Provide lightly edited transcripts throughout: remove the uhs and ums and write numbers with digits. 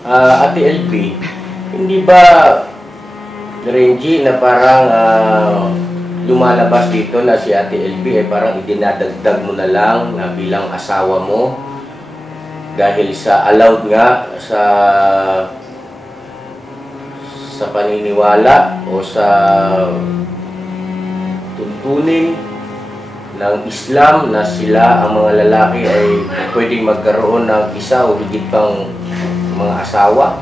Ate LB, hindi ba, Renji, na parang lumalabas dito na si Ate LB ay parang idinadagdag mo na lang na bilang asawa mo dahil sa allowed nga sa paniniwala o sa tuntunin ng Islam na sila ang mga lalaki ay pwedeng magkaroon ng isa o higit pang mga asawa?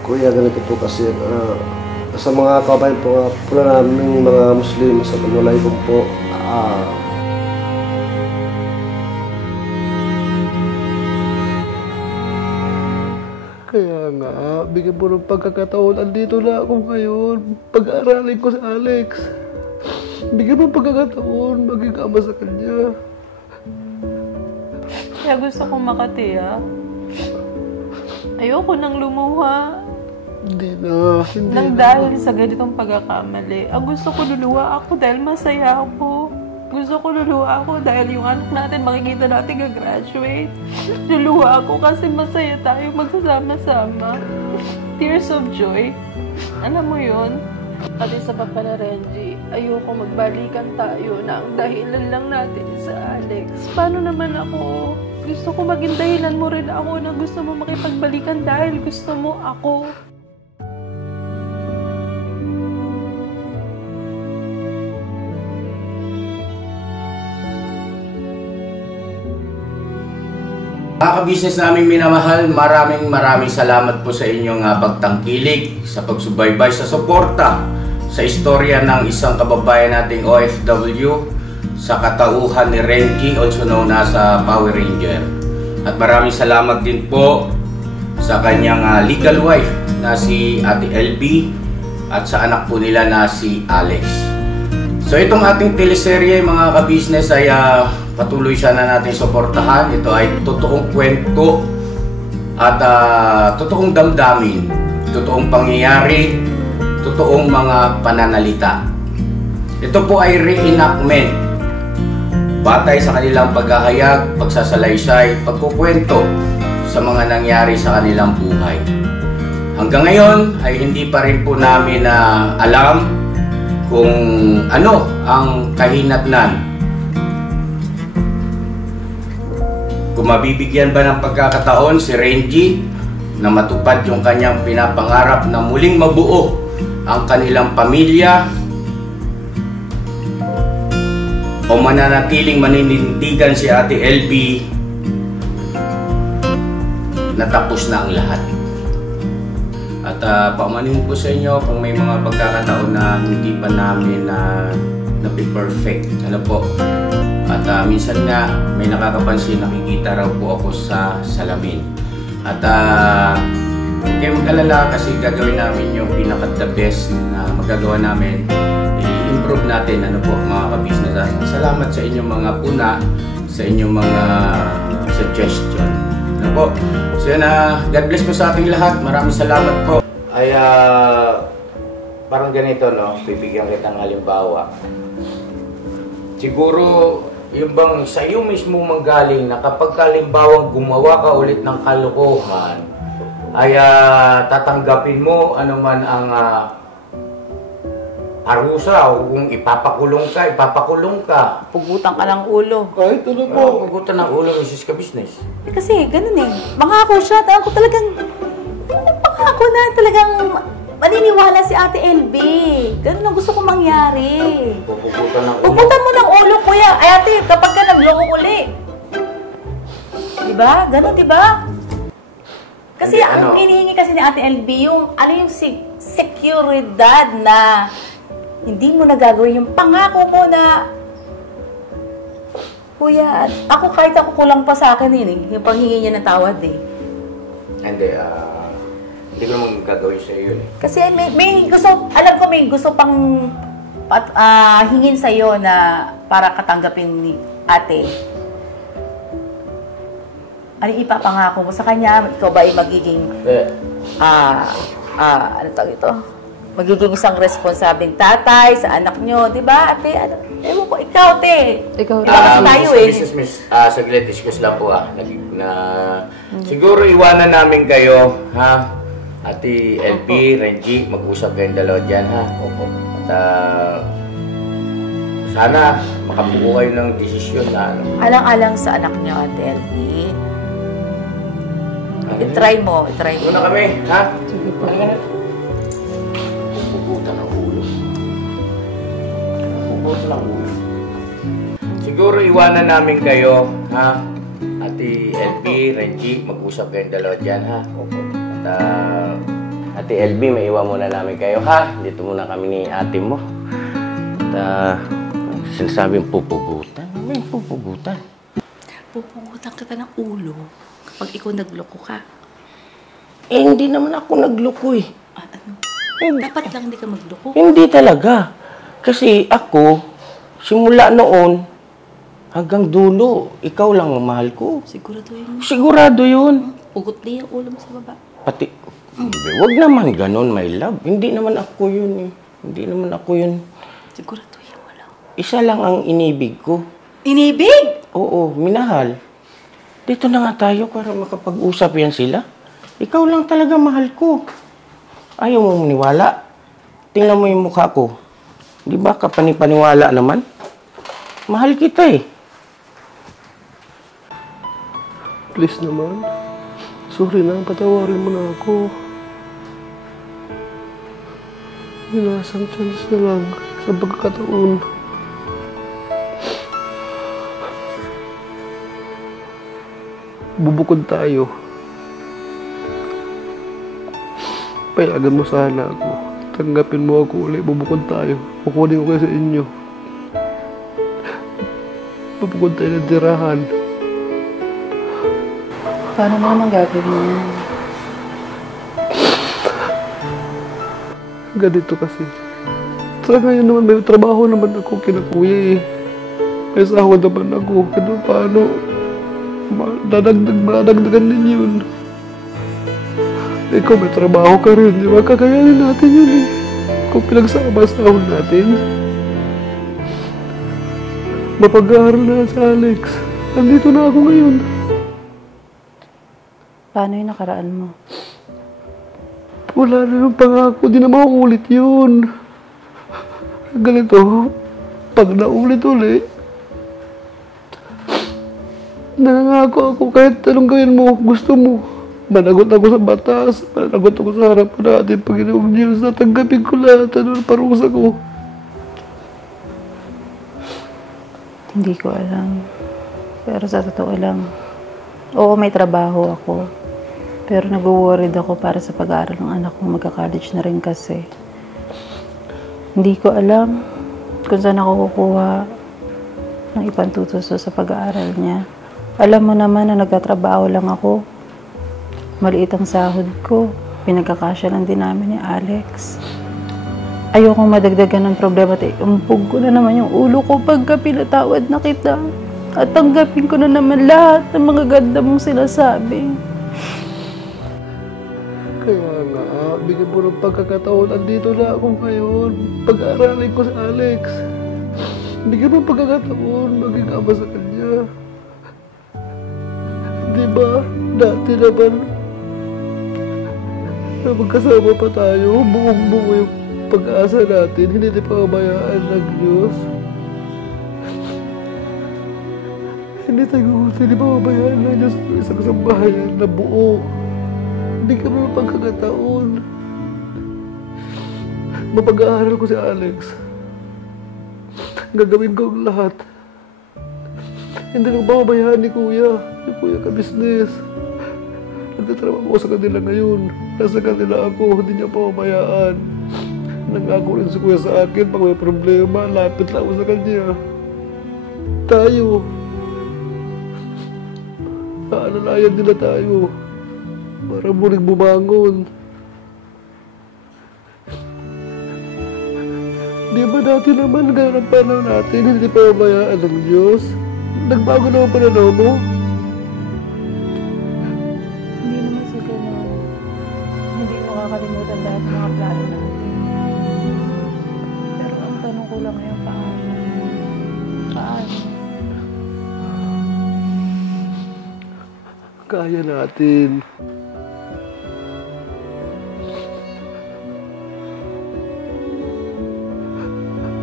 Kuya, ganito po kasi sa mga kabayan po naming mga Muslim sa Assalamualaikum po, kaya nga, bigyan po ng pagkakataon, andito na ako ngayon, pag-aaralin ko sa Alex. Bigyan mo ng pagkakataon, maging ama sa kanya. Kaya gusto kong makatiya. Ayoko nang lumuha. Hindi na. Nang dahil sa ganitong pagkakamali. Ang gusto ko luluha ako dahil masaya ako. Gusto ko luluha ako dahil yung anak natin makikita natin gagraduate. Luluha ako kasi masaya tayo magsasama-sama. Tears of joy. Alam mo yun? Pati sa papa na Renji, ayoko magbalikan tayo na ang dahilan lang natin sa Alex. Paano naman ako? Gusto ko maging dahilan mo rin ako na gusto mo makipagbalikan dahil gusto mo ako. Mga ka-business naming minamahal, maraming salamat po sa inyong pagtangkilik, sa pagsubaybay, sa suporta sa istorya ng isang kababayan nating OFW sa katauhan ni Renji, also known as Power Ranger. At maraming salamat din po sa kanyang legal wife na si Ate LB at sa anak po nila na si Alex. So itong ating teleserye mga ka-business ay patuloy sana natin suportahan. Ito ay totoong kwento at totoong damdamin, totoong pangyayari, totoong mga pananalita. Ito po ay reenactment batay sa kanilang paghahayag, pagsasalaysay, pagkukwento sa mga nangyari sa kanilang buhay. Hanggang ngayon ay hindi pa rin po namin alam kung ano ang kahinatnan. Kung mabibigyan ba ng pagkakataon si Renji na matupad yung kanyang pinapangarap na muling mabuo ang kanilang pamilya, o mananatiling maninindigan si Ate LB na tapos na ang lahat. At paumanin po sa inyo kung may mga pagkakataon na hindi pa namin na-perfect. Ano po? At minsan nga may nakakapansin, nakikita raw po ako sa salamin. At huwag kayong mag-alala kasi gagawin namin yung pinaka-the best na magagawa namin. I-improve natin, ano po mga ka-business. Salamat sa inyong mga puna, sa inyong mga suggestion. Ano po? So yun, God bless po sa ating lahat. Maraming salamat po. Ay, parang ganito, no? Bibigyan kitang halimbawa. Siguro, yung bang sa iyo mismo manggaling na kapag kalimbawang gumawa ka ulit ng kalokohan, ay tatanggapin mo anuman ang parusa o kung ipapakulong ka. Pugutan ka ng ulo. Kahit ano po. Pugutan ng ulo, Mrs. Ka-Business. Kasi ganun eh. Mangako siya. Ako talagang, mangako na talagang maniniwala si Ate LB. Ganun ang gusto kong mangyari. Pugutan ng ulo. Pugutan mo ng ulo, kuya. Ay ate, kapag ka nagloko uli. Diba? Ganun, diba? Kasi Hindi, ang hinihingi kasi ni Ate LB, yung seguridad na hindi mo nagagawin yung pangako mo na kuya, ako kahit ako kulang pa sa akin yun eh, yung panghingi niya ng tawad eh. Hindi ko naman gagawin sa iyo eh. Kasi may gusto, alam ko may gusto pang hingin sa'yo na para katanggapin ni ate. Ano ipapangako mo sa kanya? Ikaw ba ay magiging, ano tawag ito? magiging isang responsabling tatay sa anak nyo, di ba, ate? Ano, ewan ko, ikaw, te. Ikaw, Di ba kasi tayo eh. Saglit, excuse lang po siguro iwanan namin kayo, ha? Ate LB, Renji, mag-usap kayong dalawa dyan, ha? Opo. At sana makabuo kayo ng desisyon na ano. Alang-alang sa anak nyo, ate LB. I-try mo. Muna kami, ha? Sige po. Puputan ang ulo. Puputan ang ulo. Siguro iwanan namin kayo, ha? Ate LB, Renji, mag-usap kayong dalawa dyan, ha? Opo. At Ate LB, may iwan muna namin kayo, ha? Dito muna kami ni ate mo. At sinasabing pupugutan. May pupugutan. Pupugutan kita ng ulo kapag ikaw nagloko ka. Eh, hindi naman ako nagloko eh. Ano? Dapat lang hindi ka magloko. Hindi talaga. Kasi ako, simula noon, hanggang dulo, ikaw lang ang mahal ko. Sigurado yun. Sigurado yun. Ugot din ang ulo mo sa baba. Pati, wag naman ganun, my love. Hindi naman ako yun eh. Hindi naman ako yun. Sigurado yun, wala. Isa lang ang inibig ko. Inibig? Oo, minahal. Dito na nga tayo para makapag-usap yan sila. Ikaw lang talaga mahal ko. Ayaw mo maniwala. Tingnan mo yung mukha ko. Di ba kapanipaniwala naman? Mahal kita eh. Please naman. Sorry na, patawarin mo na ako. Minasang chance na lang sa pagkakataon. Bubukod tayo. Payagan mo sana ako. Tanggapin mo ako ulit. Bubukod tayo. Kukunin ko kayo sa inyo. Bubukod tayo ng tirahan. Paano mo naman gagawin yan? Ganito kasi. Sa ngayon naman, may trabaho naman ako kinakuya eh. May sahod naman ako. Kaya paano? Madadagdagan din yun. Ikaw may trabaho ka rin, di ba? Kakayanin natin yun eh. Kung pinagsama-sahod natin. Mapag-aaral na sa Alex. Nandito na ako ngayon. Paano yung nakaraan mo? Wala na yung pangako. Di na mauulit yun. Ganito, pag naulit-ulit, nangangako ako kahit anong gawin mo, gusto mo. Managot ako sa batas, managot ako sa harapan natin, Panginoong Diyos, natanggapin ko lahat, ano ang parusa ko. Hindi ko alam. Pero sa totoo lang, oo, may trabaho ako. Pero nag-worried ako para sa pag-aaral ng anak ko. Magka-college na rin kasi. Hindi ko alam kung saan ako kukuha ng ipantutuso sa pag-aaral niya. Alam mo naman na nagtatrabaho lang ako. Maliit ang sahod ko. Pinagkakasya lang din namin ni Alex. Ayokong madagdagan ng problema. Umpog ko na naman yung ulo ko pagka pinatawad na kita. At tanggapin ko na naman lahat ng mga ganda mong sinasabi. Kaya nga, bigyan mo ng pagkakataon, andito na ako ngayon. Pag-aaralin ko si Alex. Bigyan mo ng pagkakataon, maging ama sa kanya. Diba, dati naman, na magkasama pa tayo, buong-buo yung pag-asa natin, hindi na pakabayaan ng Diyos. Hindi pakabayaan ng Diyos ng isang sambahayan na buo. Bigyan mo ng pagkakataon. Mapag-aaral ko si Alex. Gagawin ko ang lahat. Hindi ko pababayaan ni Kuya. Ni Kuya ka-business. Nagtatrabaho ko sa kanila ngayon. Nasa kanila ako. Hindi niya pababayaan. Nangako rin si Kuya sa akin. Pag may problema, lapit lang ako sa kanya. Tayo. Aalalayan nila tayo. Para muling bumangon. Di ba dati naman ganun ang panahon natin, hindi pa mabayaan ng Diyos? Nagbago naman pananaw mo? Hindi naman sa ganun. Hindi mo kakalimutan lahat ng mga plano natin. lang ngayon paano? Kaya natin.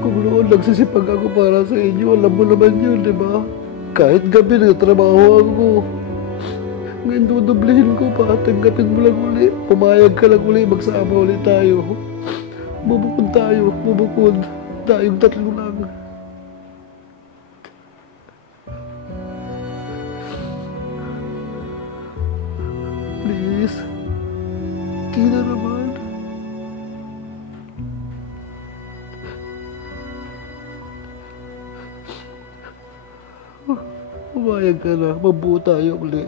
Kung noon nagsisipag ako para sa inyo, alam mo naman yun, di ba? Kahit gabi nagtrabaho ako. Ngayon dudublihin ko pa, tanggapin mo lang uli. Pumayag ka lang uli, magsama uli tayo. Bubukod tayo, bubukod. Tayong tatlo lang. Please. Tina naman. Pumayag ka na, mabuo tayo uli.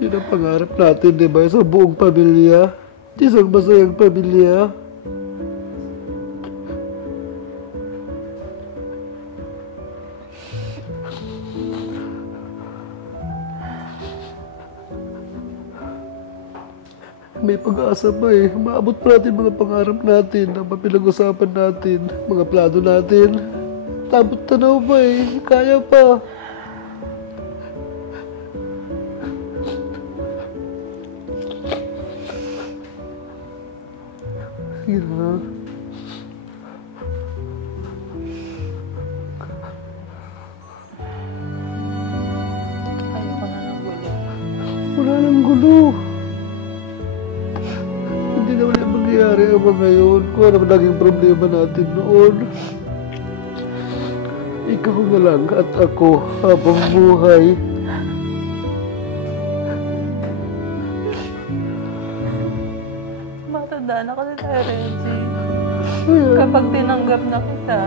Yun ang pangarap natin, di ba? Sa buong pamilya. Isang masayang pamilya. May pag-asa pa eh. Maabot pa natin mga pangarap natin, ang pinag-usapan natin, mga plano natin. Tabot tanaw pa eh. Kaya pa. Sige na. Ayoko na ng gulo. Wala nang gulo. Hindi na wala mangyayari ang mga ngayon. Kung ano naging problema natin noon. Ikaw na lang at ako habang buhay. Matanda na kasi tayo, Reggie. Ayan. Kapag tinanggap na kita,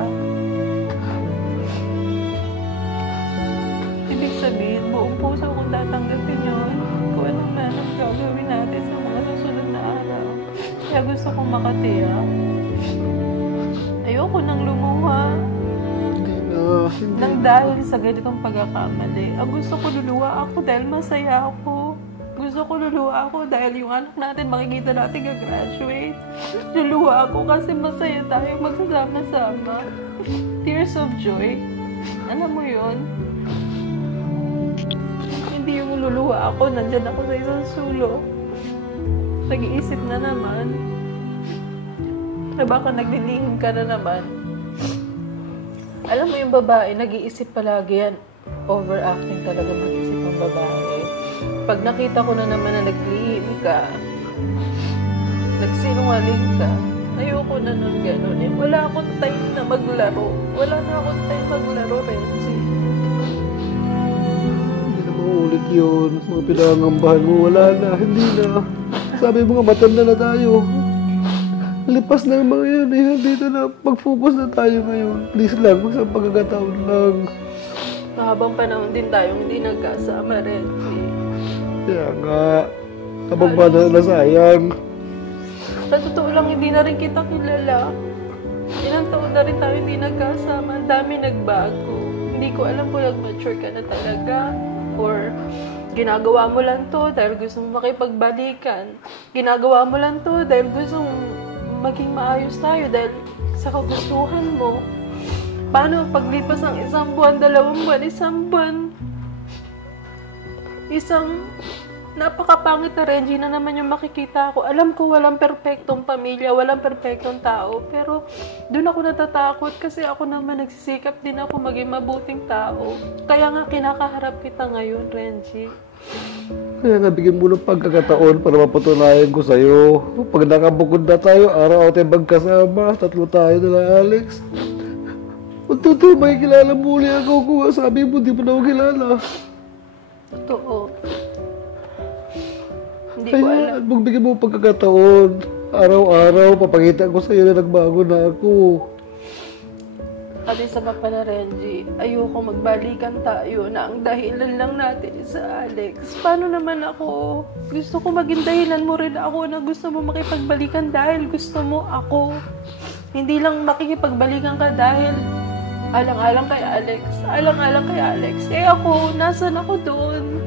ibig sabihin, buong puso kong tatanggapin yun. Kung anong man ang gagawin natin sa mga susunod na araw. Kaya gusto kong makatiyak. Ayoko nang lumuha. Hindi na. Hindi Nang na. dahil sa ganitong pagkakamali. Ang gusto ko luluwa ako dahil masaya ako. Gusto ko luluwa ako dahil yung anak natin makikita natin gagraduate. Luluwa ako kasi masaya tayo magsasama-sama. Tears of joy. Alam mo yun? Hindi yung luluwa ako, nandyan ako sa isang sulok. Nag-iisip na naman. Baka naglilihim ka na naman. Alam mo yung babae, nag-iisip palagi yan. Overacting talaga mag-isip ng babae. Pag nakita ko na naman na naglihim ka, nagsinungaling ka, ayoko na nun gano'n. Eh, wala akong time na maglaro. Wala na akong time maglaro, Renzi. Hindi na mauulit yun. Mga pinangambahan mo, wala na. Hindi na. Sabi mo nga, matanda na tayo. Lipas na yung mga yun eh. Dito na, mag-focus na tayo ngayon. Please lang, sa pagkakataon lang. Mahabang panahon din tayong hindi nagkasama, Renzi. Kaya nga, habang ba na nasayang. Sa totoo lang, hindi na rin kita kilala. Ilang taon na rin tayo hindi nagkasama. Ang dami nagbago. Hindi ko alam kung nag-mature ka na talaga. Or ginagawa mo lang to dahil gusto mo makipagbalikan. Ginagawa mo lang to dahil gusto mo maging maayos tayo dahil sa kagustuhan mo. Paano paglipas ng 1 buwan, 2 buwan, 1 buwan? Isang napakapangit na Reggie na naman yung makikita ko. Alam ko walang perpektong pamilya, walang perpektong tao. Pero doon ako natatakot kasi ako naman nagsisikap din ako maging mabuting tao. Kaya nga kinakaharap kita ngayon, Reggie. Kaya nga, bigyan mo ng pagkakataon para mapatunayan ko sa'yo. Pag nakabukod na tayo, araw-araw tayo magkasama, 3 tayo nila, Alex. Magtotoo, may kilala mo ulit ako kung sabi mo, di mo na ako kilala. Totoo. Hindi ko alam. Kaya, magbigyan mo ng pagkakataon. Araw-araw, papakita ko sa'yo na nagbago na ako. At isa pa pala, Renji, ayoko magbalikan tayo na ang dahilan lang natin sa Alex. Paano naman ako? Gusto ko maging dahilan mo rin ako na gusto mo makipagbalikan dahil gusto mo ako. Hindi lang makikipagbalikan ka dahil alang-alang kay Alex. Alang-alang kay Alex. Eh ako, nasan ako doon?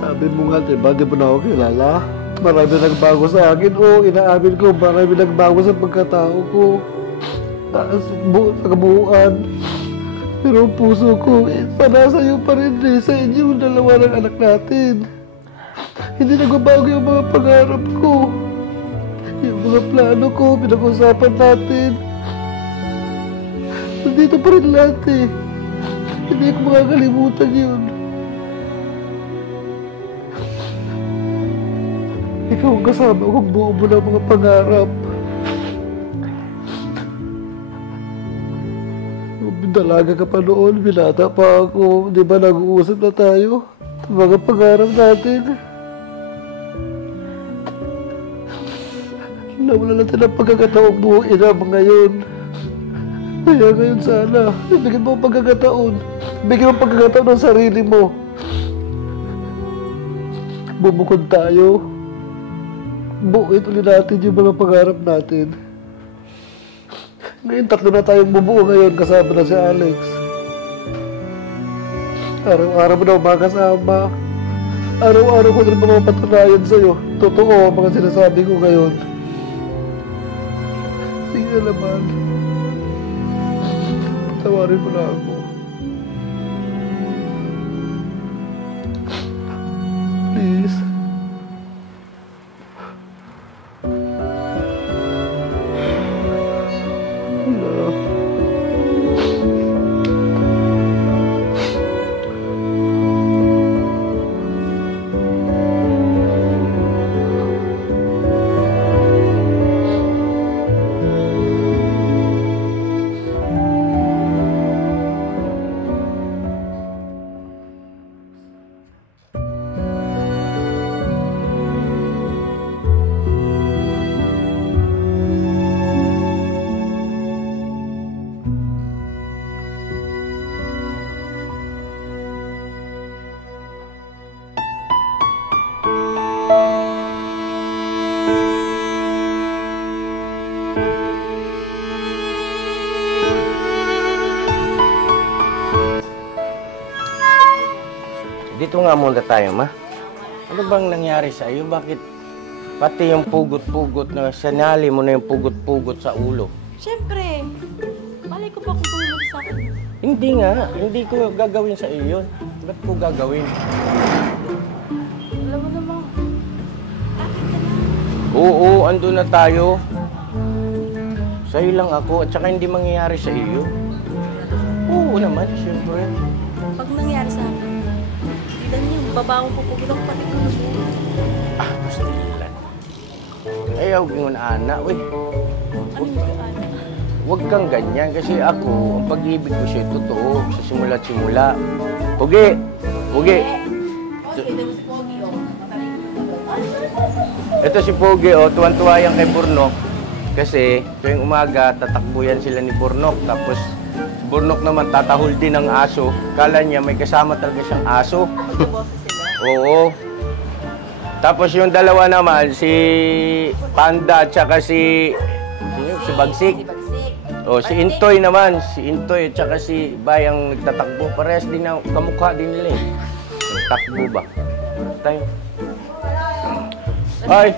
Sabi mo nga, diba, di mo na ako kilala? Marami nagbago sa akin. Inaamin ko, marami nagbago sa pagkatao ko. Sa kabuuan. Pero ang puso ko, sana sa'yo pa rin sa inyo, dalawa ng anak natin. Hindi nagbabago yung mga pangarap ko. Yung mga plano ko, pinag-usapan natin. Nandito pa rin lahat eh. Hindi ko makakalimutan yun. Ikaw ang kasama kong buo mo ng mga pangarap. Dalaga ka pa noon, binata pa ako. Di ba nag-uusap na tayo? Mga pangarap natin. Nawala natin ang pagkakataong buuin naman ngayon. Kaya ngayon sana, bigyan mo ang pagkakataon. Bigyan mo ang pagkakataon ng sarili mo. Bumukod tayo. Buuin ulit natin yung mga pangarap natin. Ngayon, 3 na tayong bubuo ngayon, kasama na si Alex. Araw-araw mo na makasama. Araw-araw ko rin mapapatunayan sa'yo. Totoo ang mga sinasabi ko ngayon. Sige naman. Patawarin mo na ako. Please. Dito nga muna tayo, ma. Ano bang nangyari sa iyo? Bakit pati yung pugot-pugot na sinali mo na yung pugot-pugot sa ulo? Siyempre, malay ko pa kung tumulog sa akin. Hindi nga. Hindi ko gagawin sa iyo yun. Ba't ko gagawin? Alam mo namang, akin ka na. Oo, andun na tayo. Sa'yo lang ako at saka hindi mangyayari sa iyo. Oo naman, siyempre. Pag nangyari sa akin, tilan niyo, babawang pupugod ako pati ko. Ah, basta lang. Ayaw kong ana, uy. Ano yung ano? Huwag kang ganyan kasi ako, ang pag-ibig ko siya totoo sa simula't simula. Pugi! Pugi! Ito si Pugi, oh, tuwan-tuwa yan kay Burnok. Kasi tuwing umaga, tatakbo yan sila ni Burnok. Tapos si Burnok naman tatahol din ng aso. Kala niya may kasama talaga siyang aso. Oo. Tapos yung dalawa naman, si Panda at saka si Bagsik. O, si Intoy naman. Si Intoy at saka si Bayang nagtatakbo. Parehas din na kamukha din nila eh. Takbo ba? Tayo. Ay!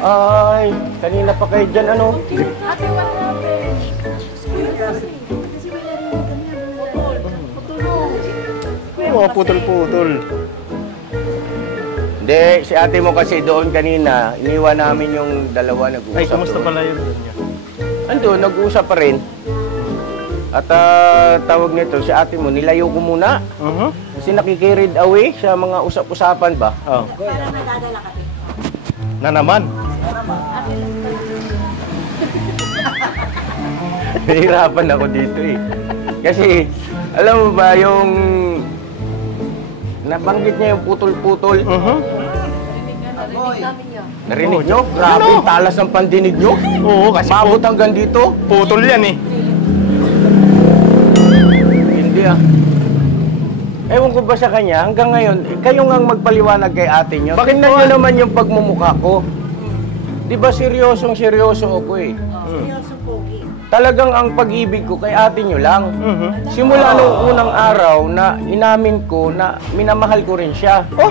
Ay! Kanina pa kayo dyan, ano? Ate, what happened? Mga putol-putol. Hindi, si ate mo kasi doon kanina, iniwan namin yung dalawa nag-uusap. Ay, kamusta doon. pala yun? Ando, nag-uusap pa rin. At tawag nito, si ate mo, nilayo ko muna. Kasi nakikirid away sa mga usap-usapan ba? Oh. Parang nadadala ka. Na naman? Nahihirapan ako dito eh. Kasi, alam mo ba, yung nabanggit niya yung putol-putol. Narinig nyo? Grabe, Ano? talas ng pandinig nyo. Oo, kasi Maabot hanggang dito. putol yan eh. Hindi ah. Ewan ko ba sa kanya, hanggang ngayon, kayo nga magpaliwanag kay ate nyo. Bakit Tingnan po, nyo naman yung pagmumukha ko. Di ba seryosong-seryoso ako eh. Seryoso, Pogi. Talagang ang pag-ibig ko kay ate nyo lang. Simula nung unang araw na inamin ko na minamahal ko rin siya. Oh!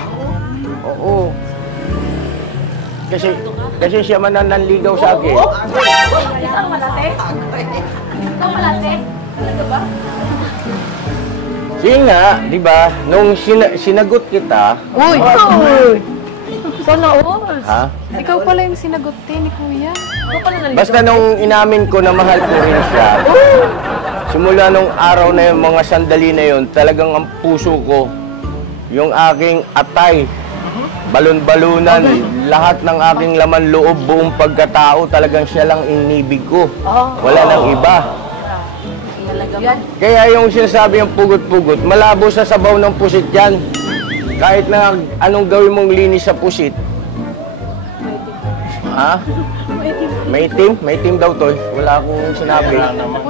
Oo. Kasi siya man ang nanligaw sa akin. Ikaw malate? Ikaw malate? Talaga ba? Sige nga, di ba? Nung sinagot kita, Uy! Sana all. ha? Ikaw pala yung sinagot ni Kuya. Ikaw pala nalito. Basta nung inamin ko na mahal ko rin siya, simula nung araw na yun, mga sandali na yun, talagang ang puso ko, yung aking atay, balon-balunan, lahat ng aking laman loob, buong pagkatao, talagang siya lang inibig ko. Wala nang iba. Talaga ba? Kaya yung sinasabi yung pugot-pugot, malabo sa sabaw ng pusit yan. Kahit na anong gawin mong linis sa pusit. Ha? May itim? May itim daw to. Wala akong sinabi.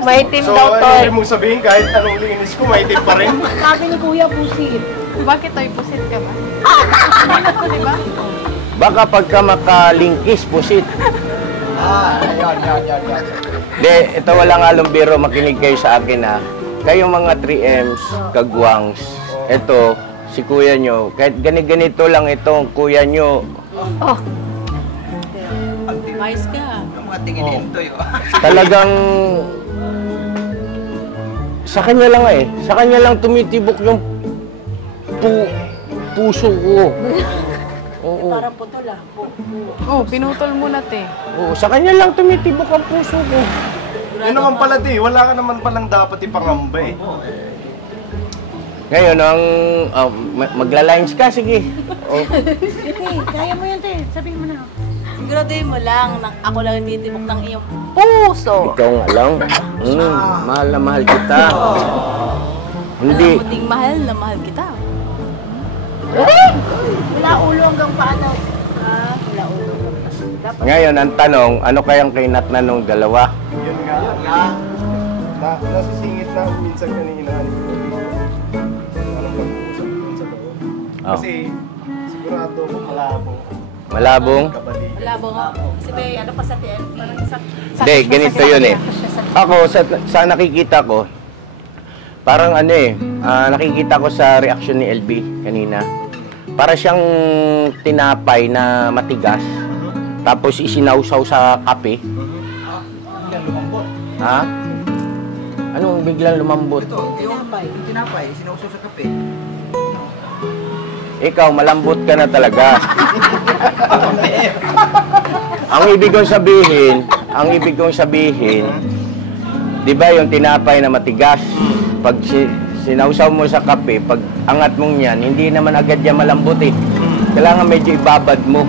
May team So, daw ano to. yung mong sabihin kahit anong linis ko, maitim pa rin? Sabi ni Kuya Pusit. Bakit tayo pusit ka ba? Ano ko, di ba? Baka pagka makalingkis pusit. Yan. De, ito walang halong biro, makinig kayo sa akin ha. Kayong mga 3Ms, kagwangs, ito, si kuya nyo, kahit ganito lang itong kuya nyo, Mais ka. talagang sa kanya lang sa kanya lang tumitibok yung puso ko. Oo. Parang putol ah. Oh, pinutol mo na, te. Oo, sa kanya lang tumitibok ang puso ko. Yun naman pala di, wala ka naman palang dapat ipangamba eh. Ngayon, ang magla-lines ka, sige. Oh. Kaya mo yun, te. Sabihin mo na. Siguraduhin mo lang na ako lang titibok ng iyong puso. Ikaw nga lang. Mahal na mahal kita. Hindi. Alam mo ding mahal na mahal kita. Wala ulo hanggang paano? Wala ulo hanggang paano. Ngayon, ang tanong, ano kayang kinatnan nung dalawa? Yun nga. Nasisingit na minsan kanina ni anong pag-uusap dun sa loob. Oh. Kasi sigurado kung malabo. Malabong? Kabali. Malabo nga. Kasi may ano pa sa TLP. Hindi, ganito yun eh. Ako, sa nakikita ko, parang nakikita ko sa reaksyon ni LB kanina. Para siyang tinapay na matigas, tapos isinawsaw sa kape. Ha? Anong biglang lumambot? Yung tinapay, sinausaw sa kape. Ikaw, malambot ka na talaga. Ang ibig kong sabihin, di ba yung tinapay na matigas, pag sinausaw mo sa kape, pag angat mong yan, hindi naman agad yan malambot eh. Kailangan medyo ibabad mo,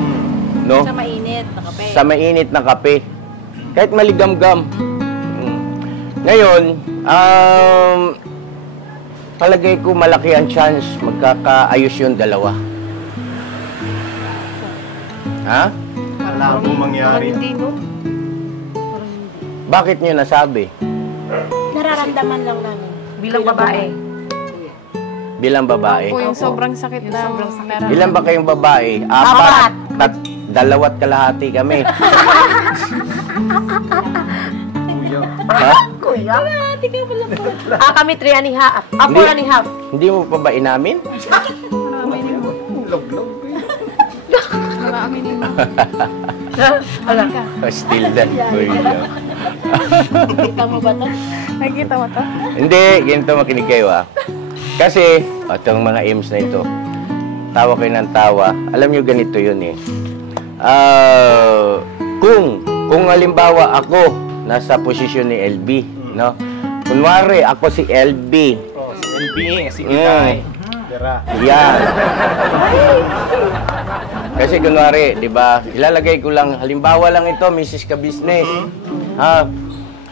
no? Sa mainit na kape. Sa mainit na kape. Kahit maligamgam. Ngayon, palagay ko malaki ang chance magkakaayos yung dalawa. Ha? Malabo mangyari. Hindi, no? Bakit nyo nasabi? Nararamdaman lang namin. Bilang babae. Bilang babae. O yung sobrang sakit na meron. Ilan ba kayong babae? Apat. Dalawat kalahati kami. Ha? Kuya? Hindi ka pala po. Kami 3 and a half. 4 and a half. Hindi mo pa ba inamin? Aminin mo. Still that. Kita mo ba ito? Nakikita mo to? Hindi, ganito makinig kayo Kasi, itong mga aims na ito, tawa kayo ng tawa. Alam nyo, ganito yun eh. Kung halimbawa ako, nasa posisyon ni LB, no? Kunwari, ako si LB. Oh, si LB, si Itay. Dira. Yan. Kasi kunwari, di ba, ilalagay ko lang, halimbawa lang ito, Mrs. Ka-Business. Ha?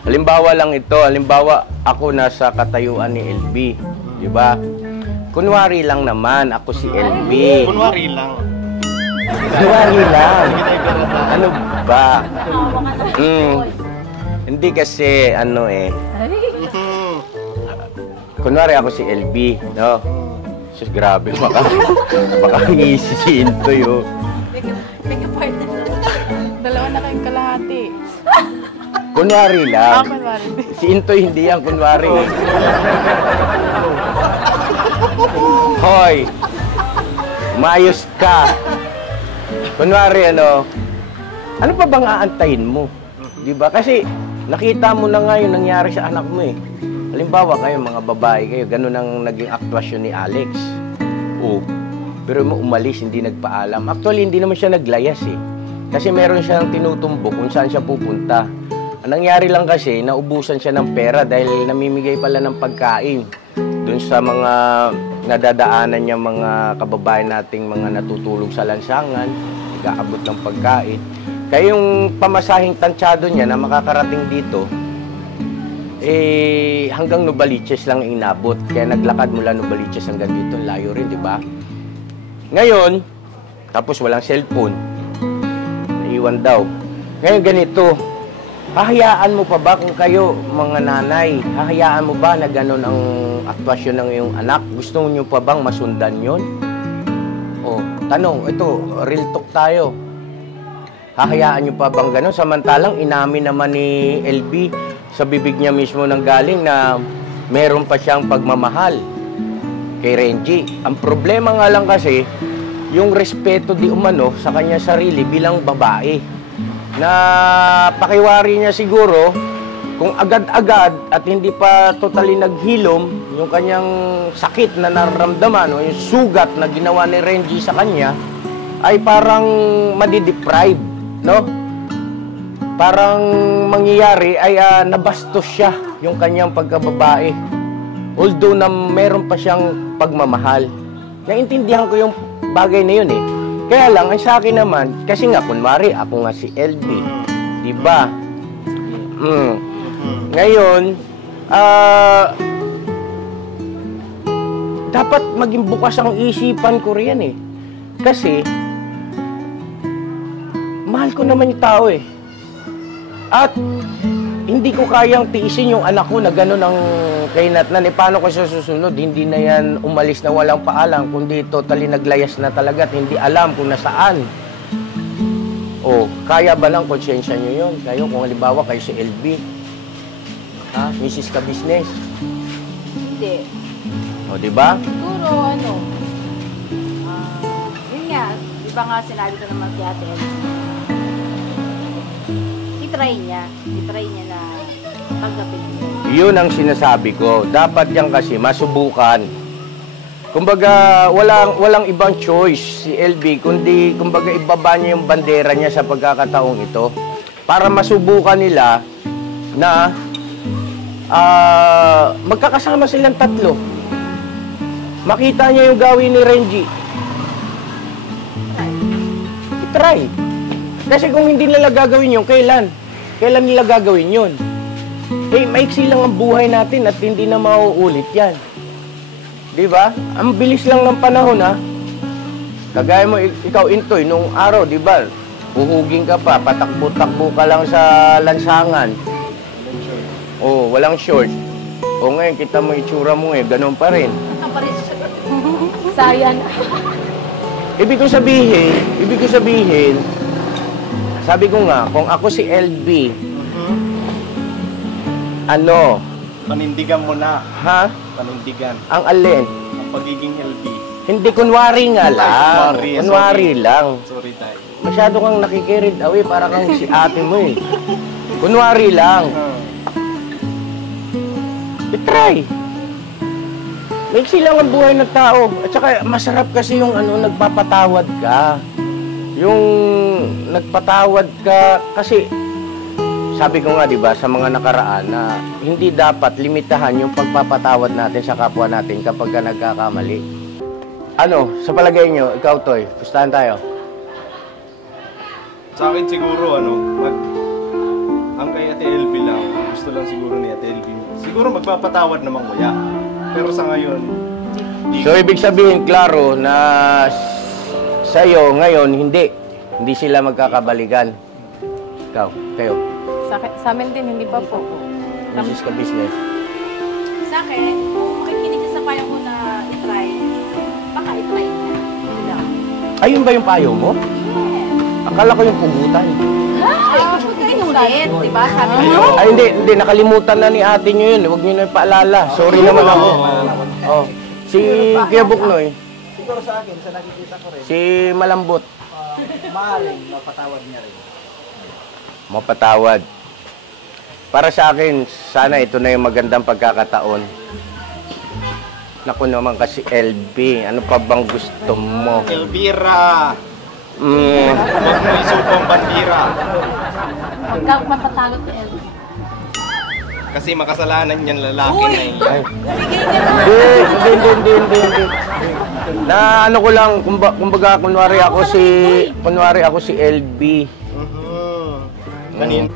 Halimbawa lang ito, halimbawa ako nasa katayuan ni LB. Di ba? Kunwari lang naman, ako si LB. Kunwari lang. Kunwari lang. Ano ba? Hindi kasi, kunwari ako si LB, no? Sus, grabe, makangisisin to yun. Make a partner. Dalawa na kayong kalahati. Kunwari lang. Kunwari. Si Intoy hindi yan, kunwari. Hoy, maayos ka. Kunwari, Ano pa bang aantayin mo? Di ba? Kasi nakita mo na nga yung nangyari sa anak mo eh. Halimbawa kayo, mga babae kayo, ganun ang naging aktwasyon ni Alex. Oo. Pero mo umalis, hindi nagpaalam. Actually, hindi naman siya naglayas eh. Kasi meron siyang tinutumbok kung saan siya pupunta. Ang nangyari lang kasi, naubusan siya ng pera dahil namimigay pala ng pagkain dun sa mga nadadaanan niya mga kababayan nating mga natutulog sa lansangan, nag-aabot ng pagkain. Kaya yung pamasahing tansyado niya na makakarating dito, eh, hanggang Novaliches lang inabot. Kaya naglakad mula Novaliches hanggang dito, layo rin, di ba? Ngayon, tapos walang cellphone. Naiwan daw. Ngayon ganito, hahayaan mo pa ba kung kayo, mga nanay, hahayaan mo ba na gano'n ang aktwasyon ng iyong anak? Gusto niyo pa bang masundan yon? O, tanong, ito, real talk tayo. Hahayaan niyo pa bang gano'n? Samantalang inamin naman ni LB sa bibig niya mismo nang galing na meron pa siyang pagmamahal kay Renji. Ang problema nga lang kasi, yung respeto di umano sa kanya sarili bilang babae. Na pakiwari niya siguro, kung agad-agad at hindi pa totally naghilom, yung kanyang sakit na nararamdaman o yung sugat na ginawa ni Renji sa kanya, ay parang madideprive, no? Parang mangyayari ay nabastos siya yung kanyang pagkababae. Although na meron pa siyang pagmamahal. Naintindihan ko yung bagay na yun eh. Kaya lang, ang sa akin naman, kasi nga, kunwari, ako nga si LB. Diba? Ngayon, dapat maging bukas ang isipan ko riyan eh. Kasi, mahal ko naman yung tao eh. At, hindi ko kayang tiisin yung anak ko na gano'n ang kainatnan. Eh, paano ko siya susunod? Hindi na yan umalis na walang paalam, kundi totally naglayas na talaga at hindi alam kung nasaan. O, kaya ba lang konsyensya nyo yun? Kayo, kung halimbawa kayo si LB. Ha? Mrs. Ka-Business. Hindi. O, di ba? Siguro, yun nga, di ba nga sinabi ko naman kay Ate El, itry niya na tanggapin niya. Yun ang sinasabi ko. Dapat yan kasi masubukan. Kumbaga, walang ibang choice si LB, kundi kumbaga ibaba niya yung bandera niya sa pagkakataong ito para masubukan nila na magkakasama silang tatlo. Makita niya yung gawin ni Renji. I-try. Kasi kung hindi nila gagawin yun, kailan nila gagawin yun? Eh, maiksi lang ang buhay natin at hindi na mauulit yan. Di ba? Ang bilis lang ng panahon, ha? Kagaya mo, ikaw, Intoy, nung araw, di ba? Uhugin ka pa, patakbo-takbo ka lang sa lansangan. Oh, walang short. O ngayon, kita mo itsura mo eh, ganun pa rin. Sayang. Ibig ko sabihin, sabi ko nga, kung ako si LB, Panindigan mo na. ha? Panindigan. Ang alin? Ang pagiging LB. Hindi, kunwari nga lang. Kunwari lang. Sorry, tayo. Masyado kang nakikirid away, para kang si ate mo eh. Kunwari lang. I-try. Maiksi lang ang buhay ng tao. At saka masarap kasi yung nagpapatawad ka. Yung nagpatawad ka kasi sabi ko nga, di ba, sa mga nakaraan na hindi dapat limitahan yung pagpapatawad natin sa kapwa natin kapag ka nagkakamali. Sa palagay nyo, ikaw, Toy, pustahan tayo. Sa akin siguro, ang kay Ate LB lang, gusto lang siguro ni Ate LB. Siguro magpapatawad naman kuya. Pero sa ngayon, So, ibig sabihin, klaro, na sa'yo ngayon, hindi sila magkakabalikan. Ikaw, kayo. Sa amin din, hindi pa po. Mrs. Ka-Business. Sa akin, kung makikinig ka sa payo ko na itry, baka itry niya. Yun lang. Ayun ba yung payo mo? Yes. Akala ko yung pugutan. Ay, huwag ka rin ulit, di ba? Sabi niyo. Ay, hindi. Nakalimutan na ni ate nyo yun. Huwag nyo na ipaalala. Sorry naman ako. Oh. Si Kuya Buknoy. Siguro sa akin, sa nakikita ko rin, Si Malambot. maaaring mapatawad niya rin. mapatawad. Para sa akin, sana ito na yung magandang pagkakataon. Naku naman kasi LB, ano pa bang gusto mo? Elvira! Huwag mo isupang bandira. Huwag kang mapatagot ni El. Kasi makasalanan yan lalaki na yan. Hindi. Na ano ko lang, kumbaga kunwari ako si LB. Kanin?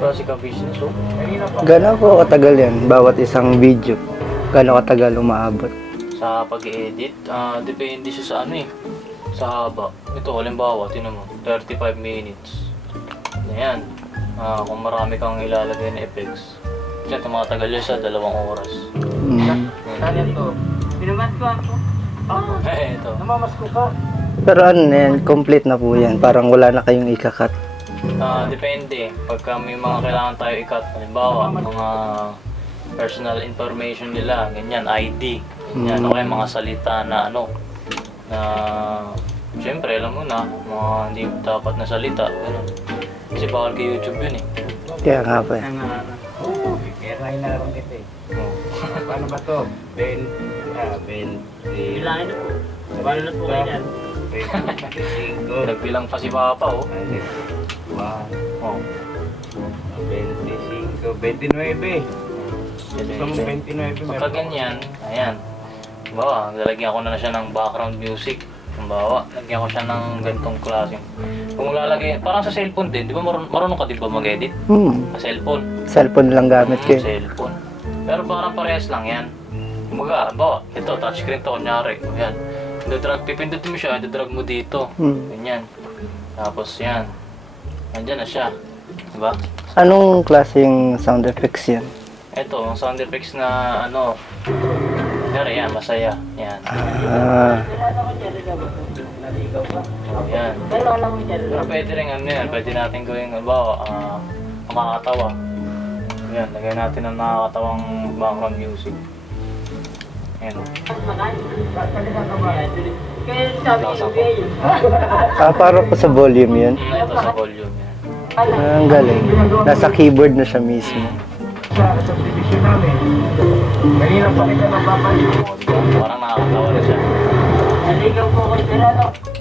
Klase ka business, oh. Gano'n po katagal yan, bawat isang video? Gano'n katagal umaabot? Sa pag-edit, depende siya sa ano eh. Sa haba. Ito, halimbawa, tinan mo, 35 minutes. Ayan. Kung marami kang ilalagay na effects, kasi tumatagal yun sa 2 oras. Ano ito? Pinumat ko ako. Ito. Namamasko ka. Pero ano na yan, complete na po yan. Parang wala na kayong ikakat. Depende. Pagka may mga kailangan tayo i-cut, halimbawa, mga personal information nila, ganyan, ID. Yan, o kaya mga salita na ano, na siyempre, alam mo na, mga hindi dapat na salita, gano'n. Kasi bawal kay YouTube yun eh. Kaya nga pa eh. Kaya naroon ito eh. Paano ba ito? 20... Bilangin na po. Paano na po kayo yan? 25. Nagbilang pa si Papa, oh. 1, Oh. 25, 29. Itong 29 Pagka ganyan, ayan. Bawa, lalagyan ko na siya ng background music. Bawa, lagyan ko siya ng ganitong klase. Kung lalagay, parang sa cellphone din, di ba marunong ka di ba mag-edit? Sa cellphone. Cellphone lang gamit ko eh. Cellphone. Pero parang parehas lang yan. Kumaga, bawa, ito, touchscreen to, kunyari. Ayan. Pipindutin mo siya, idadrag mo dito. Ganyan. Tapos yan. Nandyan na siya. Diba? Anong klaseng sound effects yan? Ito, ang sound effects na ano, kunyari yan, masaya. Yan. Yan. Pero pwede rin ano yan, pwede natin gawin, bawa, makakatawa. Yan, lagay natin ang nakakatawang background music. Ayan. Para po sa volume yun. Ito sa volume yan. Ang galing. Nasa keyboard na siya mismo. Parang nakakatawa na siya.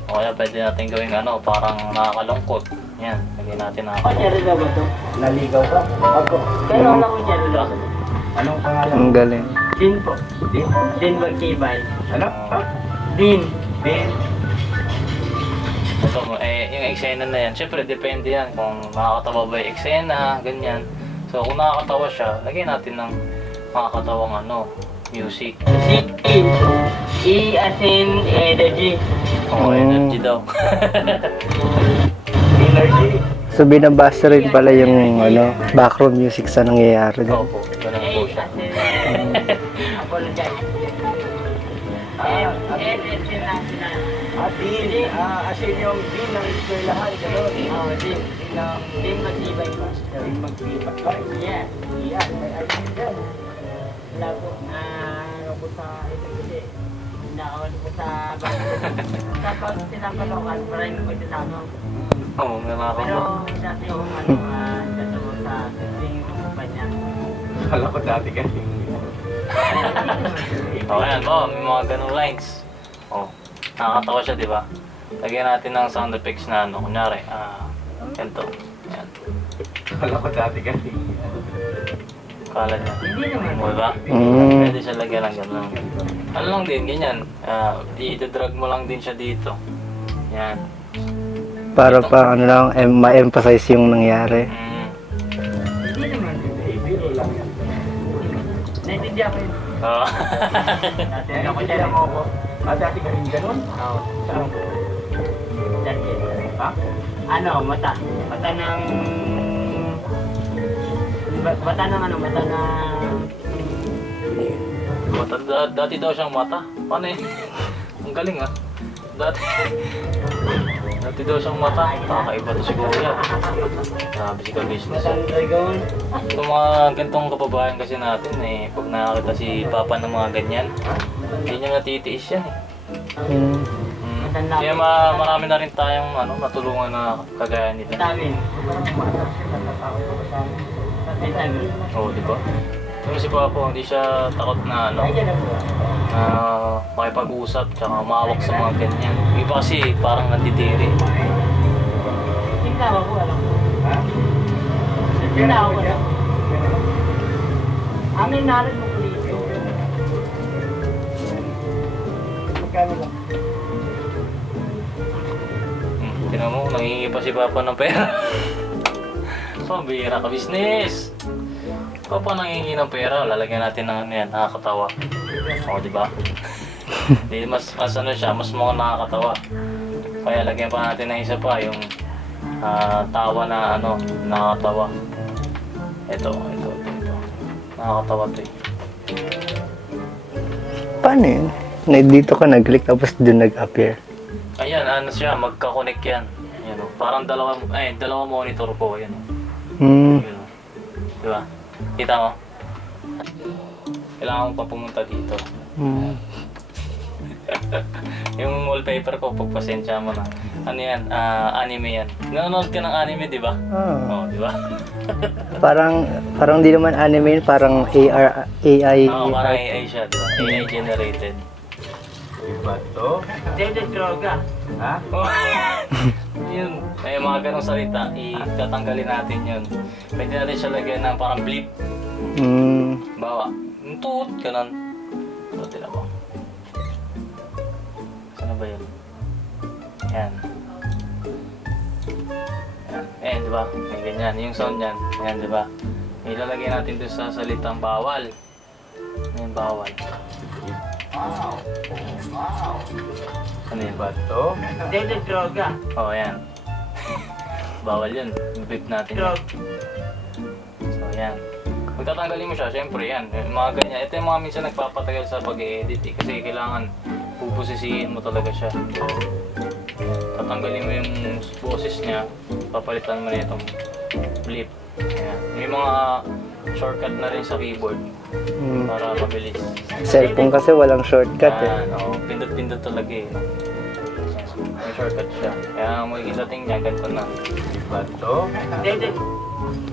O kaya pwede natin gawin ano, parang nakakalungkot. Yan, lagay natin nakakalungkot. Naligaw ka? Ako. Anong pangalan? Ang galing. Din po. Din? Din Magkibay. Ano? Din. Din? Ito mo, yung eksena na yan, syempre depende yan kung nakakatawa ba yung eksena, ganyan. So kung nakakatawa siya, lagyan natin ng makakatawang ano, music. E as in energy. O, energy daw. Energy? So binabasa rin pala yung ano, background music sa nangyayari doon. Opo, ganun po siya. Apologize. Energy national. Din? Asin yung din ng eskwelahan, gano'n? Oo, din. Din Magkibay Master. Din magpipatay. Yes. Iyan, may ayun dyan. Wala po. Ano po sa ito kasi. Nakawan po sa tapos tinapalokan. Maraming po tinapang. Oo, may mga Pero kamo. dati yung ano, dati po sa yung kumpanya. Kala ko dati kasi. O, ayan po, may mga ganung lines. O, nakakatawa siya, di ba? Lagyan natin ng sound effects na ano, kunyari, ganito. Ayan. Kala ko dati kasi. Kala niya. O, diba? Pwede siya lagyan ng ganun. Ano lang din, ganyan. I-drag mo lang din siya dito. Yan. Para pa ano lang, ma-emphasize yung nangyari. Naintindihan ko yun. Oo. Dati ako dyan mo ako. Dati ka rin ganun? Oo. Saan? Dati. Ha? Ano, mata. Mata ng... Mata ng ano, mata ng... Dati daw siyang mata. Paano eh? Ang galing ah. Dati daw siyang mata. Kakaiba to si Kuya. Grabe si ka-business. Itong mga gantong kababayan kasi natin eh, pag nakakita si Papa ng mga ganyan, hindi niya natitiis yan eh. Kaya marami na rin tayong natulungan na kagaya nila. Oo, di ba? Pero si Papa, hindi siya takot na makipag-usap tsaka umawak sa mga ganyan. Iba kasi parang nandidiri. Tingnan ko alam. Tingnan ko alam. Ang inarin mo ko dito. Magkano lang? Tingnan mo, nangingi pa si Papa ng pera. Pambira ka, business! Papa nangingi ng pera, lalagyan natin ng yan, nakakatawa. Oo, di ba? mas siya, mas mukhang nakakatawa. Kaya lagyan pa natin ng isa pa, yung tawa na nakakatawa. Ito. Nakakatawa to eh. Paano yun? Dito ka nag-click tapos doon nag-appear. Ayan, siya, magka-connect yan. Ayan, parang dalawa monitor ko, ayan. Diba? Kita mo? Kailangan ko pa pumunta dito. Yung wallpaper ko, pagpasensya mo na. Ano yan? Anime yan. Nanonood ka ng anime, di ba? Oo, di ba? parang di naman anime yun, parang AI. Oo, parang AI siya, di ba? AI generated. Iba to? David Droga. Ha? Yun, ay mga ganong salita, itatanggalin natin yun. Pwede natin siya lagyan ng parang bleep. Bawa, tuot, ganun. Tuot nila ba? Saan ba yun? Yan. Yan. Diba? May ganyan. Yung sound yan. Yan, diba? Ilalagay natin doon sa salitang bawal. Yan, bawal. Ano yun ba? To? David Droga. Oo, yan. Bawal yun. Beep natin yun. So, yan. Kung tatanggalin mo siya, syempre yan. Yung mga ganyan. Ito yung mga minsan nagpapatagal sa pag-i-edit eh. Kasi kailangan pupusisiin mo talaga siya. Tatanggalin mo yung boses niya. Papalitan mo na itong flip. Ayan. May mga shortcut na rin sa keyboard. Para mabilis. Cellphone kasi walang shortcut eh. Oo, pindot-pindot talaga eh. No? May shortcut siya. Kaya magiging dating niya, ganito na. Iba to? David.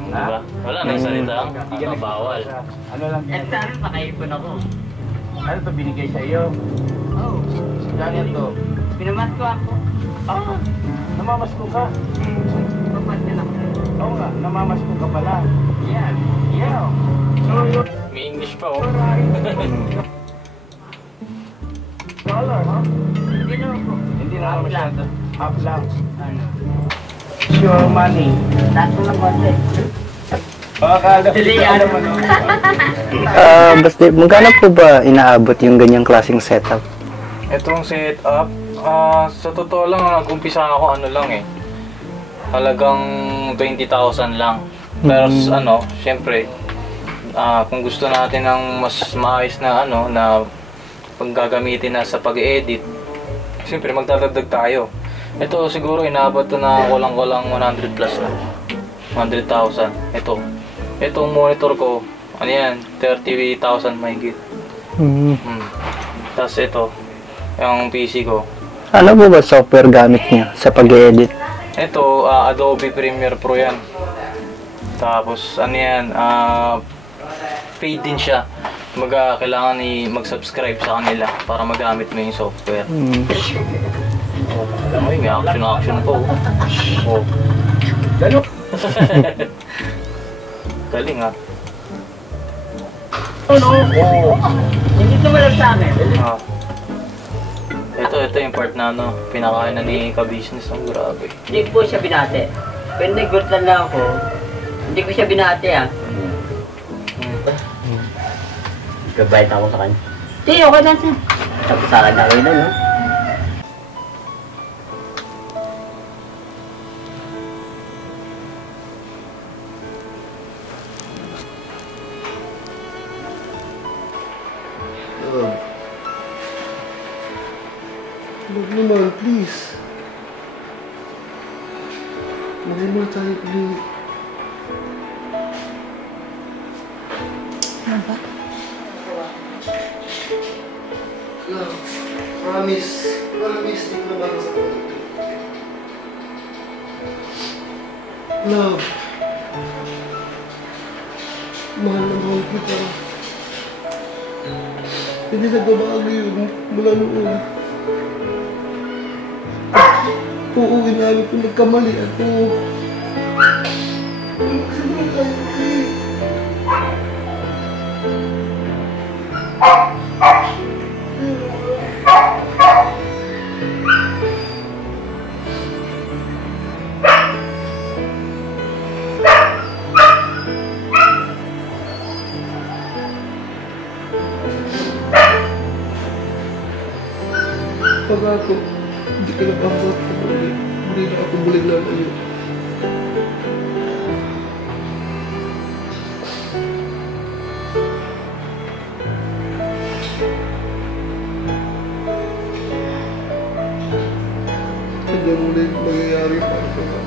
Diba? Wala na yung salita. Bawal. Ano lang? At saan nakaipon ako? Ano to binigay sa iyo? Oo. Gano'n to? Pinamas ko ako. Oo. Namamasko ka? Papas ka lang. Oo nga, namamasko ka pala. Yan. Yeah. May English pa oh. Dollar, ha? Hindi naman po. Hindi na masyado. Half lang. Ano? Sure money. Tato lang konti. Akala ko Dilihan. Basta magkano po ba inaabot yung ganyang klaseng setup? Itong setup, sa totoo lang, nag-umpisa ako halagang 20,000 lang. Pero syempre, kung gusto natin ng mas maayos na na paggagamitin na sa pag-edit, syempre magdadagdag tayo. Ito siguro inaabot to na kulang-kulang 100 plus na. 100,000. Itong monitor ko, 30,000 mahigit. Tapos ito, yung PC ko. Ano po ba software gamit niya sa pag-edit? Ito, Adobe Premiere Pro yan. Tapos, paid din siya. Kailangan mag-subscribe sa kanila para magamit mo yung software. Alam mo yung action po. Oh. Galing ha. Hindi tumalab sa akin. Ito yung part na pinakain na ni ka-business. Ang grabe. Hindi po siya binate. Pinigutan lang ako. Hindi ko siya binate Gabayad ako sa kanya. Hindi, okay lang siya. Tapos sa akin na rin no? Huwag naman, please. Huwag mo tayo, please. Ano ba? Love. Promise. Promise, di ko na sa Love. Mahal na mahal kita. Hindi nagbabago yun mula noon. Oo, inamin ko nagkamali ako. Pag ako, hindi ka na bakit hindi na ako muling lalayo. Hindi muling mangyayari para ka na.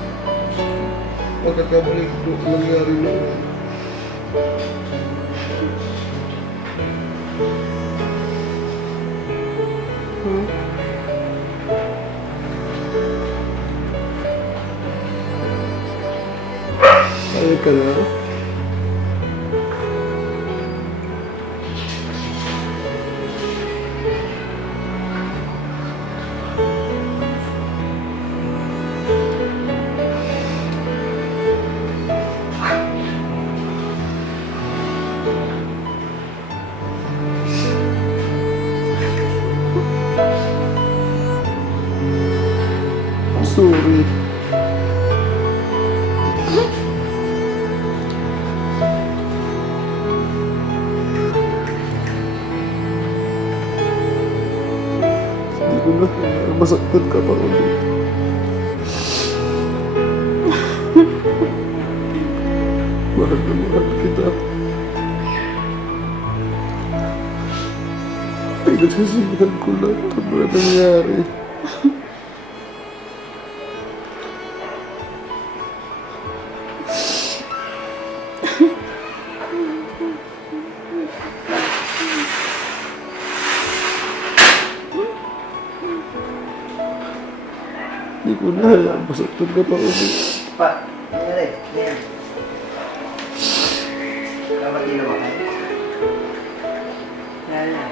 Pagkakabalik ko nangyari noon. Ayaw ka na? Sorry. Masaktan ka pa ulit. Mahal na mahal kita. Pinagsisihan ko lahat ang mga nangyari. Hindi ko na hayaan, masaktan ka pa ulit. Pa, nangyari. Kamali naman kayo. Nangyari na.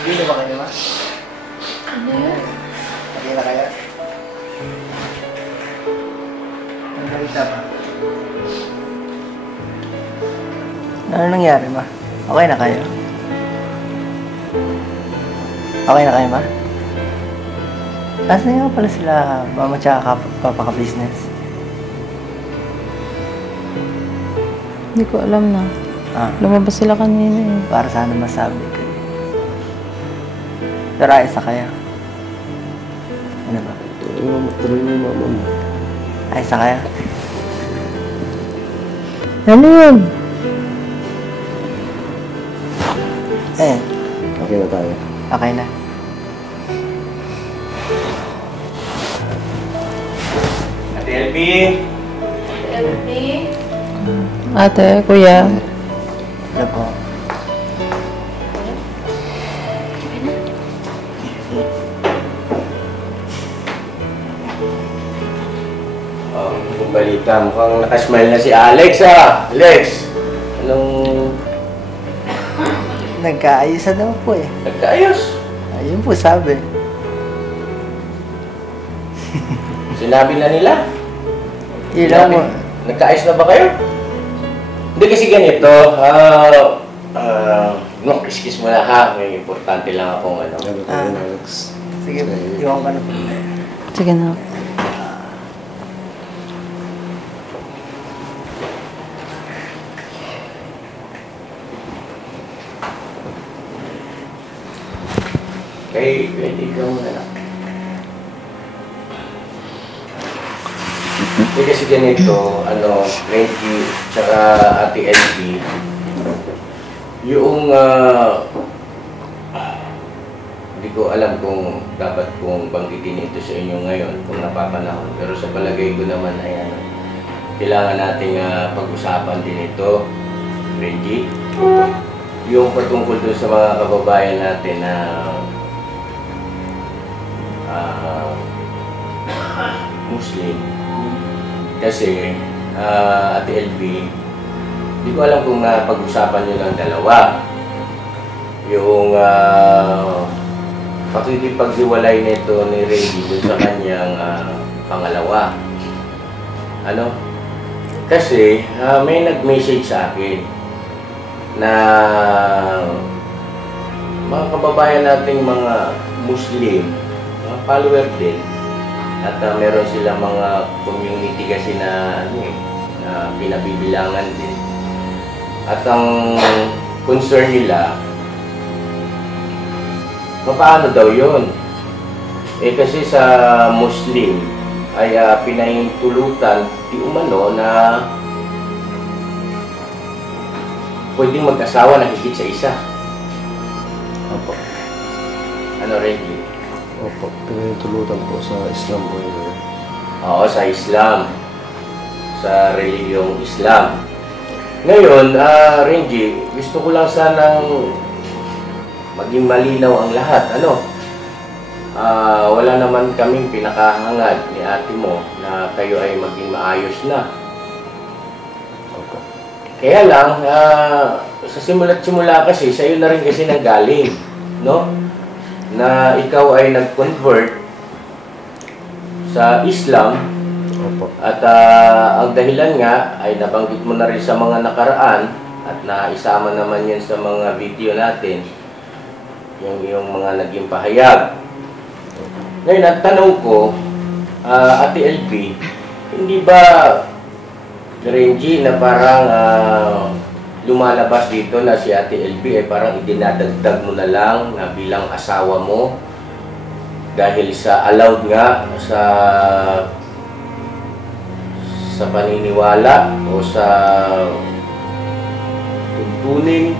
Hindi ba kayo, ma? Ano yan? Pati na kaya? Ano nakita pa? Ano nangyari, ma? Okay na kayo? Okay na kayo, ma? Asan nga pala sila mama tsaka papa ka-business? Hindi ko alam na. Lumabas sila kanina eh. Para sana masabi ko. Pero ayos na kaya? Ano ba? Tuloy mo yung mama mo. Ayos na kaya? Ano yun? Eh, Okay na tayo. okay na. Ate LB! Ate, kuya. Ano po? Yung balita, mukhang nakasmile na si Alex Alex! Anong Nagkaayos na daw po eh. nagkaayos? Ayun po sabi. Sinabi na nila? Ilaw mo. Nagkaayos na ba kayo? Hindi kasi ganito, no, kiss mo na ha, may importante lang akong ano. Alex. Sige, iwan ka na po. Sige na. Kay, pwede ikaw muna lang. Hindi kasi ganito, Frankie, tsaka Ate LB, yung, hindi ko alam kung dapat kong banggitin ito sa inyo ngayon, kung napapanahon. Pero sa palagay ko naman, ayan, kailangan nating pag-usapan din ito, Frankie. yung patungkol doon sa mga kababayan natin na Muslim. Kasi Ate LB, hindi ko alam kung pag-usapan nyo ng dalawa yung pakikipaghiwalay nito ni Reggie doon sa kanyang pangalawa. Ano? Kasi may nag-message sa akin na mga kababayan nating mga Muslim, mga follower din, at meron silang mga community kasi na na pinabibilangan din. At ang concern nila, paano daw yun? Kasi sa Muslim ay pinahintulutan di umano na pwedeng mag-asawa na higit sa isa. Opo. Ano, Reggie? Opo, pinahintulutan po sa Islam po yun. Oo, sa Islam. Sa reliyong Islam. Ngayon, Reggie, gusto ko lang sanang maging malinaw ang lahat. Ano? Wala naman kaming pinakahangad ni ate mo na kayo ay maging maayos na. Opo. Kaya lang, sa simula't-simula kasi, sa iyo na rin kasi nanggaling, no? Na ikaw ay nag-convert sa Islam. Opo. At ang dahilan nga ay nabanggit mo na rin sa mga nakaraan at naisama naman yun sa mga video natin, yung mga naging pahayag. Ngayon, ang tanong ko, Ate LB, hindi ba, Renji, na parang lumalabas dito na si Ate LB ay parang idinadagdag mo na lang na bilang asawa mo dahil sa allowed nga sa paniniwala o sa tuntunin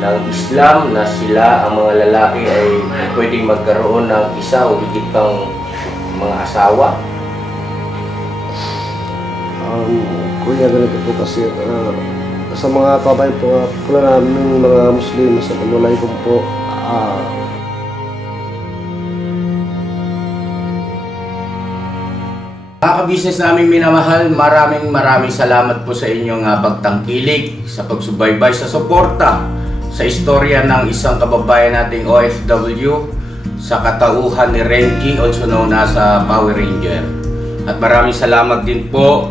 ng Islam na sila, ang mga lalaki ay pwedeng magkaroon ng isa o higit pang mga asawa? Kuya, ganito po kasi sa mga kabayan po pula namin mga Muslim sa panulay ko po Mga ka-business naming minamahal, maraming salamat po sa inyong pagtangkilik, sa pagsubaybay, sa suporta sa istorya ng isang kababayan nating OFW, sa katauhan ni Renji, also known as Power Ranger. At maraming salamat din po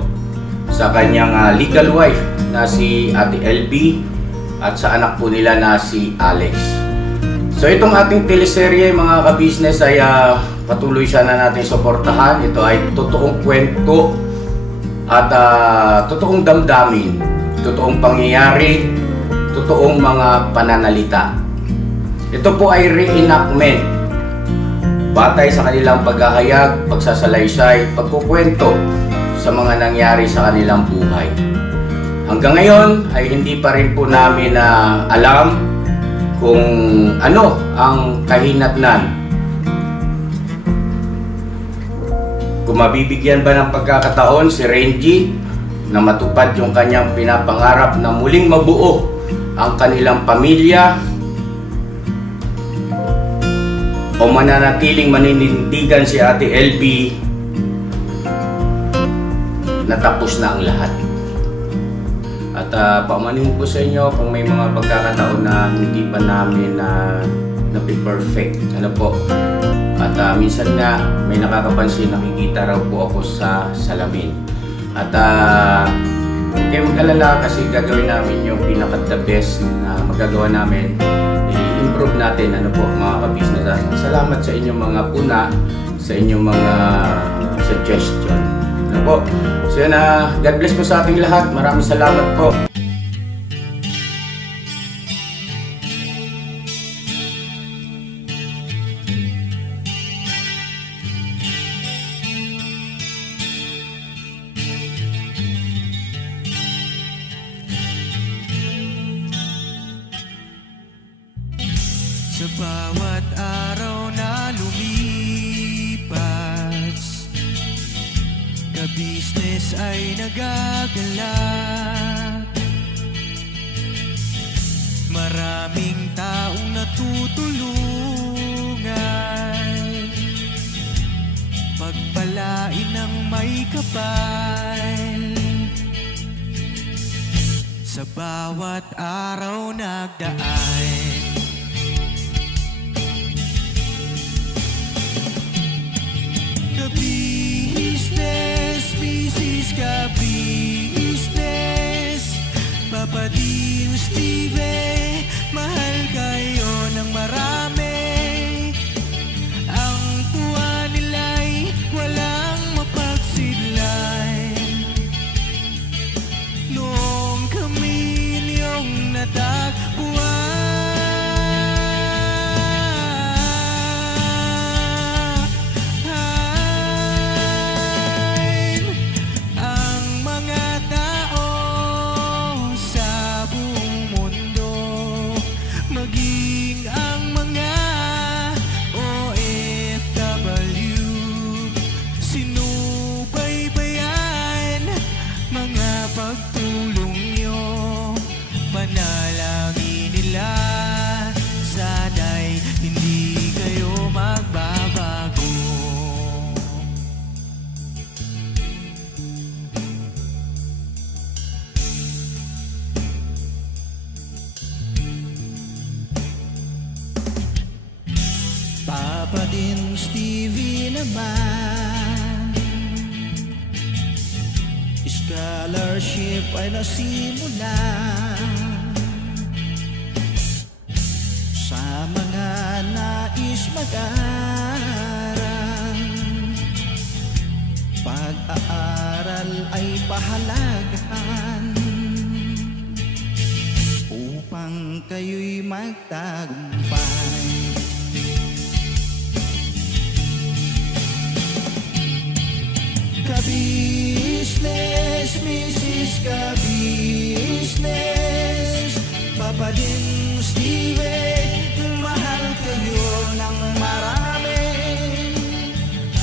sa kanyang legal wife na si Ate LB at sa anak po nila na si Alex. So itong ating teleserye mga ka-business ay patuloy sana natin suportahan. Ito ay totoong kwento at totoong damdamin, totoong pangyayari, totoong mga pananalita. Ito po ay reenactment batay sa kanilang paghahayag, pagsasalaysay, pagkukwento sa mga nangyari sa kanilang buhay. Hanggang ngayon ay hindi pa rin po namin alam kung ano ang kahinatnan. Kung mabibigyan ba ng pagkakataon si Renji na matupad yung kanyang pinapangarap na muling mabuo ang kanilang pamilya, o mananatiling maninindigan si Ate LB na tapos na ang lahat. At paumanin po sa inyo kung may mga pagkakataon na hindi pa namin na-perfect. Ano po? At minsan nga may nakakapansin, nakikita raw po ako sa salamin. At kayo mag-alala kasi gagawin namin yung pinaka-the best na magagawa namin. I-improve natin, ano po mga ka-business. Salamat sa inyong mga puna, sa inyong mga suggestion. Ano po? So yun, God bless po sa ating lahat. Maraming salamat po. Sa bawat araw na lumipas, ka-business ay nagagalak. matutulungan, pagpalain ng may kapal. Sa bawat araw nagdaan, ka-business, Mrs. Ka-business, Papa Dio, Steve, mahal kayo ng marami. Ang tuwa nila'y walang mapagsidlan. Noong kami niyong natagpuan, ang mga tao sa buong mundo, maging ang mga OFW, sinubaybayan mga pagtulong nyo, panalangin nila, sana'y hindi kayo magbabago. Papa din Stevie naman, scholarship ay nasimulan sa mga nais mag-aral. Pag-aaral ay pahalagahan upang kayo'y magtagumpay. Ka-business, Mrs. Ka-business, Papa din Steve, mahal kayo ng marami.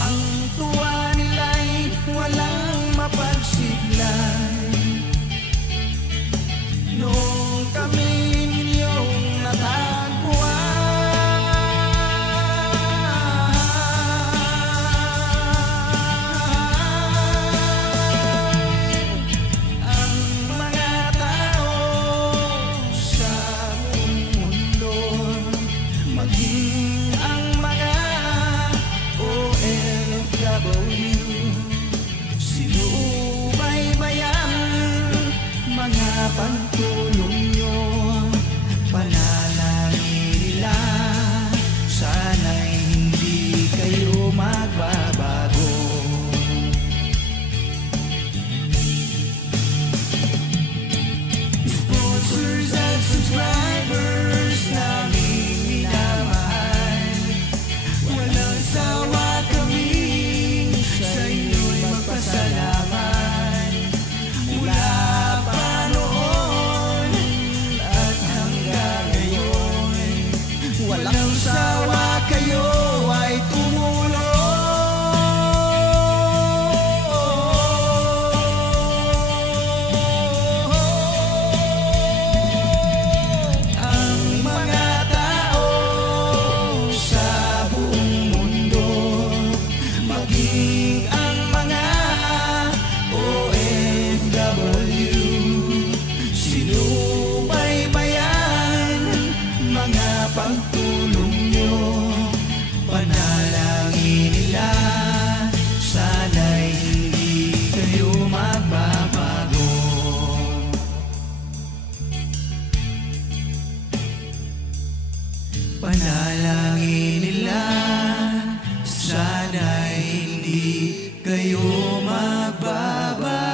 Ang tuwa nila'y walang mapagsiglan. Noong kami ninyong natagpuan, pagtulong nyo, panalangin nila, sana'y hindi kayo magbabago. Sponsors at subscribers naming minamahal, walang sawa kami sa inyo'y magpasalamat. Mula pa noon at hanggang ngayon, walang sawa kayo ay tumulong. Ang mga tao sa buong mundo, maging ang mga OFW, sinubaybayan mga pagtulong nyo, panalangin nila, sana'y hindi kayo magbabago. Panalangin nila, sana'y hindi kayo magbabago.